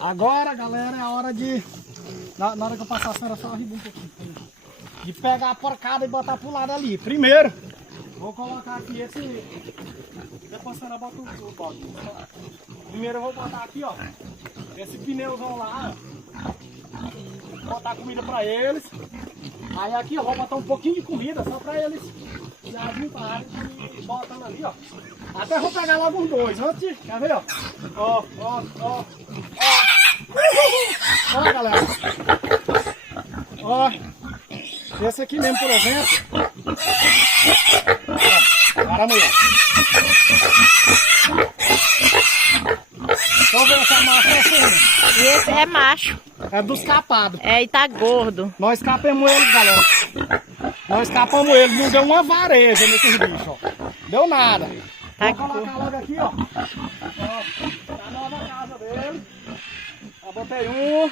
Agora, galera, é a hora de... Na hora que eu passar a cera, só arriba um pouquinho. De pegar a porcada e botar pro lado ali. Primeiro, vou colocar aqui esse... Depois a senhora bota o balde. Primeiro eu vou botar aqui, ó. Esse pneuzão lá, ó. Botar comida pra eles. Aí aqui eu vou botar um pouquinho de comida só pra eles se ajuntarem e botando ali, ó. Até vou pegar logo os dois antes. Quer ver, ó? Ó, ó, ó, ó. Ó, galera. Ó. Esse aqui mesmo, por exemplo. Ó, para, mulher. Vamos ver essa macho é fêmea. E esse é macho. É dos capados. É, e tá gordo. Nós escapamos eles, galera. Nós escapamos eles. Não deu uma vareja nesses bichos, ó. Deu nada. Tá Vou colocar logo aqui, ó. Ó, a nova casa dele. Já botei um.